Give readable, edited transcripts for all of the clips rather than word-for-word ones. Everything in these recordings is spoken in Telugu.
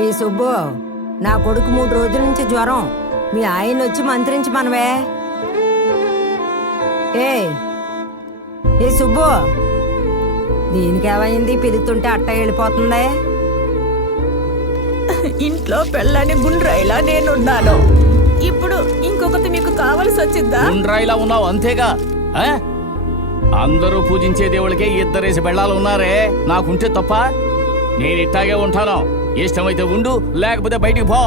ఏ సుబ్బు, నా కొడుకు 3 రోజుల నుంచి జ్వరం. మీ ఆయన వచ్చి మంత్రించి మనవే. ఏ సుబ్బు, దీనికేమైంది? పిలుతుంటే అట్ట వెళ్ళిపోతుందే. ఇంట్లో పెళ్ళని గుండ్రాయిలా నేనున్నాను. ఇప్పుడు ఇంకొకటి మీకు కావలసి వచ్చిందా? గుండ్రాయిలా ఉన్నావు అంతేగా. అందరూ పూజించే దేవుళ్ళకే 2 బెళ్ళాలు ఉన్నారే. నాకుంటే తప్ప? నేను ఇట్టాగే ఉంటాను. ఇష్టమైతే ఉండు, లేకపోతే బయటికి పో.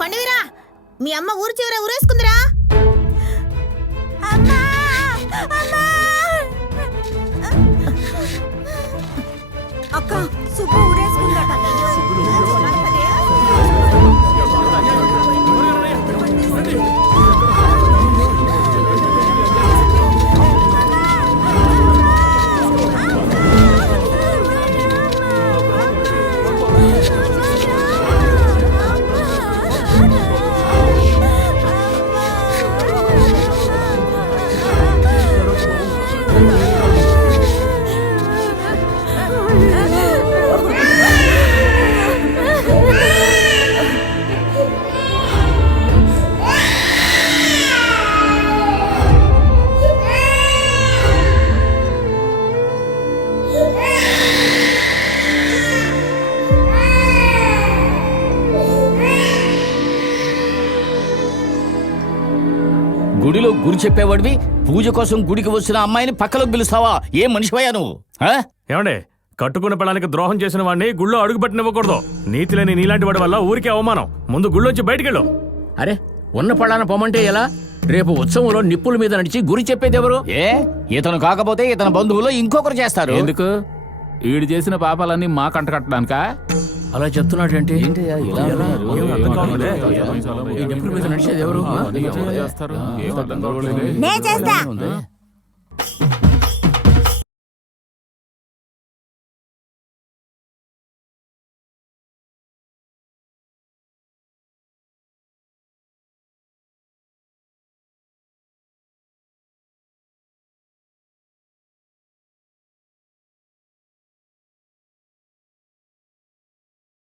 కొండవీరా, మీ అమ్మ ఊరు చివర ఊరేసుకుందిరా. అక్క, సుబ్బు ఊరేసుకుందట. గుడిలో గురి చెప్పేవాడివి, పూజ కోసం గుడికి వచ్చిన అమ్మాయిని పక్కలోకి పిలుస్తావా? ఏం మనిషివయ్యా నువ్వు? ఏమండే, కట్టుకున్న పిల్లలకి ద్రోహం చేసిన వాడిని గుళ్ళో అడుగు పెట్టనివ్వకూడదు. నీతి లేని నీలాంటి వాడి వల్ల ఊరికే అవమానం. ముందు గుళ్ళోంచి బయటికెళ్ళు. అరే, ఉన్న పళ్ళాన పొమ్మంటే ఎలా? రేపు ఉత్సవంలో నిప్పుల మీద నడిచి గురి చెప్పేది ఎవరు? ఇతను కాకపోతే ఇతని బంధువులు ఇంకొకరు చేస్తారు. ఎందుకు? ఈడు చేసిన పాపాలన్నీ మా కంట కట్టడానికా? అలా చెప్తున్నాడేంటి? నే చేస్తా.